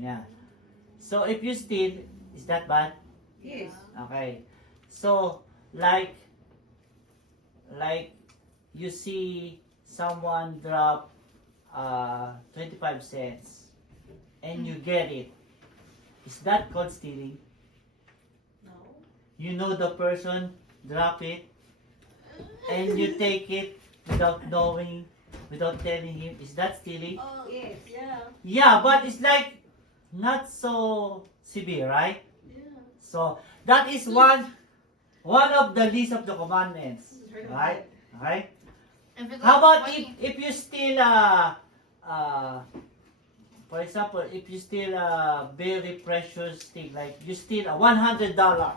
Yeah. So if you steal, is that bad? Yes. Okay. So like you see someone drop 25 cents and you get it. Is that called stealing? No. You know the person drop it and you take it without knowing, without telling him. Is that stealing? Yes. Yeah. Yeah, but it's like not so severe, right? Yeah. So that is one of the least of the commandments, right? Right? If it's How about like if you steal for example, if you steal a very precious thing, like you steal a $100,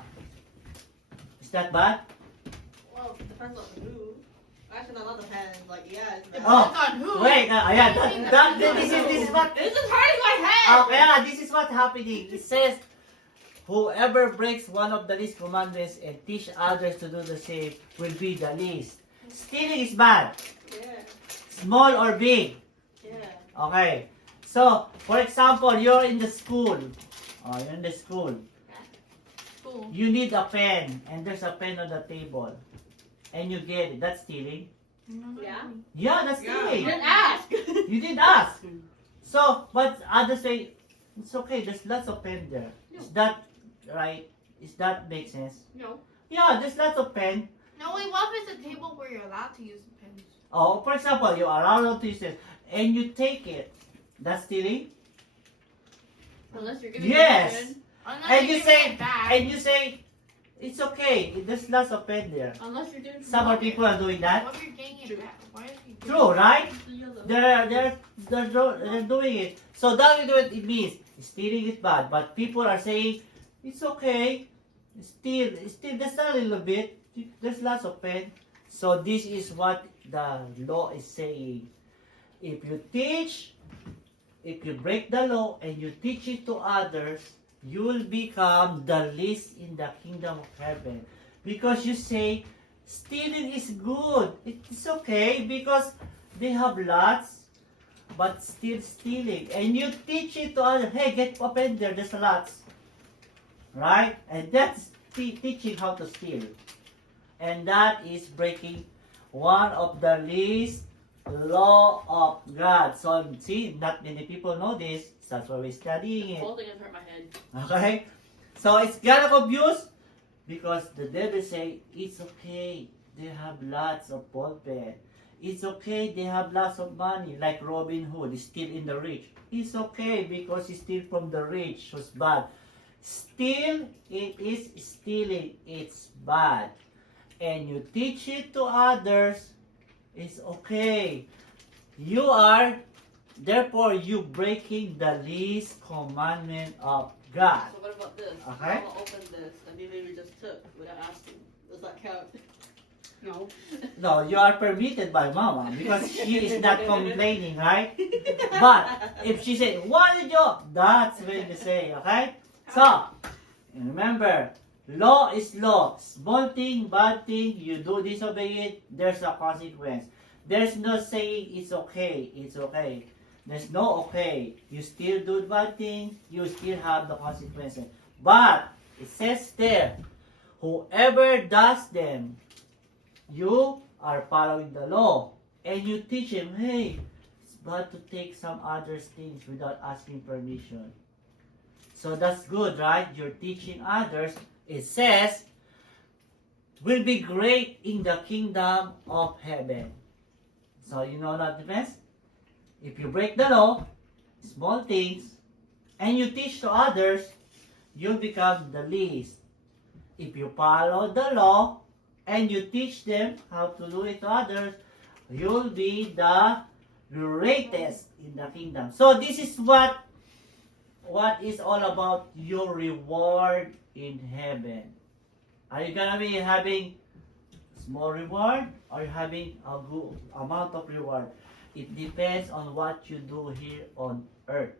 is that bad? Well, depends on who. Actually, not depends. Like, yeah, it's bad. Oh, on who? wait, yeah, this is what. This is hurting my head. Okay, yeah, this is what's happening. It says, whoever breaks one of the least commandments and teach others to do the same will be the least. Stealing is bad, Yeah. small or big. Yeah. Okay. So, for example, you're in the school. Oh, you're in the school. Cool. You need a pen, and there's a pen on the table, and you get it. That's stealing. Yeah. Yeah, that's Yeah. stealing. You didn't ask. You did ask. So, but others say, it's okay, there's lots of pen there. Is that right? Is that make sense? No. Yeah, there's lots of pen. No, wait, what if it's a table where you're allowed to use the pens? Oh, for example, you are allowed to use it, and you take it. That's stealing? Unless you're giving Yes. it again. Unless And you're you giving say, it back. and you say, it's okay, there's lots of pen there. Unless you're doing Some of people are doing that. What if you're getting it back? Why is he doing True, right? Yellow. They're doing it. So that is what it means. Stealing is bad, but people are saying it's okay. Steal, just a little bit. There's lots of pen. So this is what the law is saying. If you break the law and you teach it to others, you will become the least in the kingdom of heaven. Because you say, stealing is good. It's okay because they have lots, but still stealing. And you teach it to others, hey, get a pen there, there's lots. Right? And that's teaching how to steal. And that is breaking one of the least law of God. So see, not many people know this. That's why we're studying it. Whole thing has hurt my head. Okay? So it's kind of confused because the devil say it's okay. They have lots of ball pen. It's okay. They have lots of money. Like Robin Hood is still in the rich. It's okay because he steal from the rich. Who's bad? Steal, it is stealing. It's bad. And you teach it to others. It's okay. Therefore, you breaking the least commandment of God. So what about this? Okay. Mama opened this and me maybe just took without asking. Does that count? No. No, you are permitted by mama because she is not complaining, right? But if she say, what did you? That's when you say, okay? So, remember, law is law. Small thing, bad thing, you do disobey it, there's a consequence. There's no saying it's okay, it's okay. There's no okay. You still do bad thing, you still have the consequences. But, it says there, whoever does them, you are following the law. And you teach him, hey, it's bad to take some other things without asking permission. So that's good, right? You're teaching others. It says, will be great in the kingdom of heaven. So you know that difference? If you break the law, small things, and you teach to others, you'll become the least. If you follow the law, and you teach them how to do it to others, you'll be the greatest in the kingdom. So this is what is all about your reward in heaven. Are you gonna be having small reward or having a good amount of reward? It depends on what you do here on earth.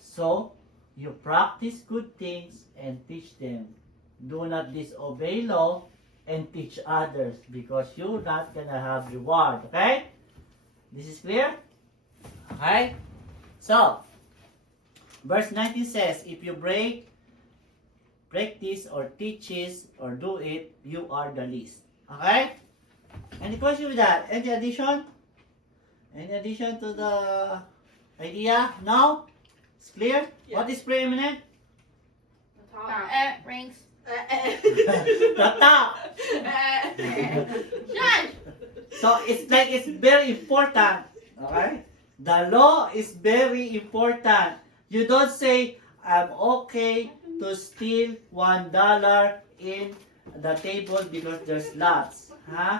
So you practice good things and teach them. Do not disobey law and teach others because you're not gonna have reward. Okay? This is clear? Okay? So Verse 19 says, if you break this or teaches or do it, you are the least. Okay? Any question with that? Any addition? Any addition to the idea? No? It's clear? Yeah. What is preeminent? The top. Ranks. The top. Shush! So it's very important. Okay? The law is very important. You don't say, I'm okay to steal $1 in the table because there's lots. Huh?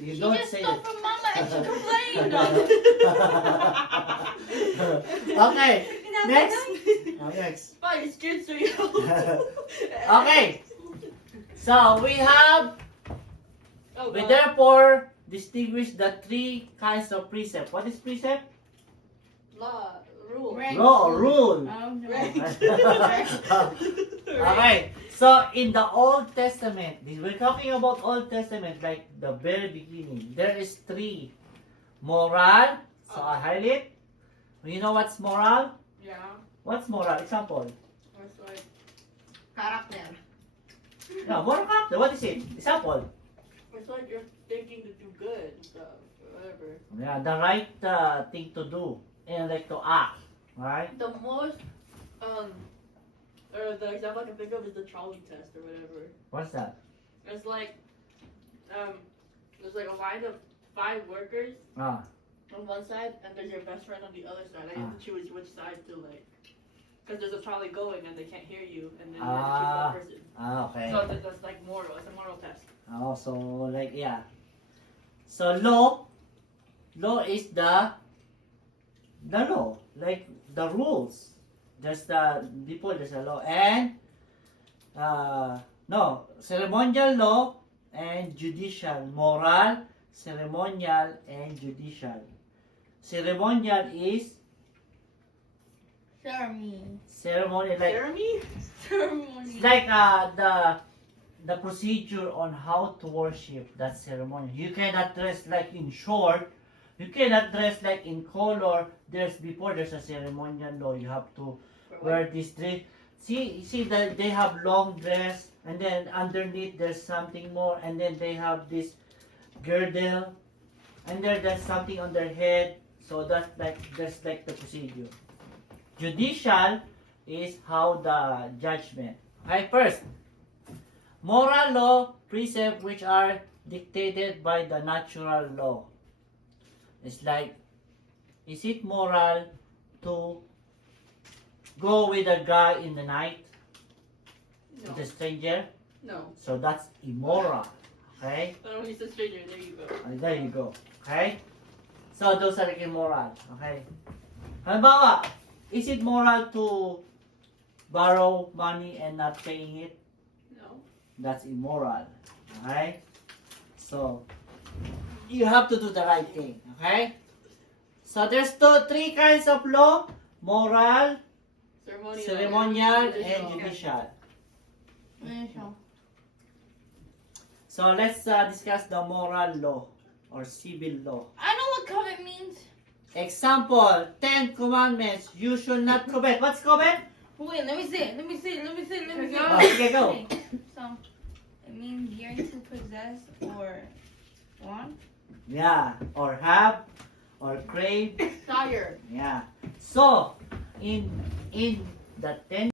You She don't just say stole that. from Mama and she complained. Okay. Next. Oh, next. Fine, it's good to you. Okay. So we have, Oh, we God. therefore distinguish the three kinds of precept. What is precept? Law, rule. Ranks. Law or rule. Oh, no. Okay, so in the Old Testament, we're talking about Old Testament, like the very beginning. There is three. Moral, so I highlight. You know what's moral? Yeah. What's moral? Example. It's like, Character. No, moral character. What is it? Example. it's like you're thinking to do good and stuff, or whatever. Yeah, the right thing to do and like to act, right? The most, or the example I can think of is the trolley test or whatever. What's that? It's like, there's like a line of 5 workers Ah, on one side, and there's your best friend on the other side. And you have to choose which side to like, because there's a trolley going and they can't hear you, and then you have to choose one person. okay. So that's like moral. It's a moral test. Oh, so like yeah. So law is the law, like the rules. There's the before there's a law and no ceremonial law and judicial, moral, ceremonial and judicial. Ceremonial is ceremony like Jeremy? Ceremony. it's like the procedure on how to worship that ceremony. You cannot dress like in short. You cannot dress like in color. There's a ceremonial law. You have to wear this dress. See that they have long dress, and then underneath there's something more, and then they have this girdle, and there's something on their head. So that's like the procedure. Judicial is how the judgment. Okay, first, moral law, precept which are dictated by the natural law. It's like, is it moral to go with a guy in the night, No. with a stranger? No. So that's immoral. Okay? Oh, he's a stranger. There you go. There you go. Okay? So those are immoral. Okay? Halimbawa, is it moral to borrow money and not paying it? No. That's immoral. Okay? So, you have to do the right thing. Okay? So, there's three kinds of law. Moral, ceremonial, and judicial. So, let's discuss the moral law or civil law. I know what covet means. Example, 10 commandments. You should not covet. What's covet? Wait, let me see. Oh, okay, go. So, it means yearn to possess or want. Yeah. Or have. Or crave. Desire. Yeah. So, in the 10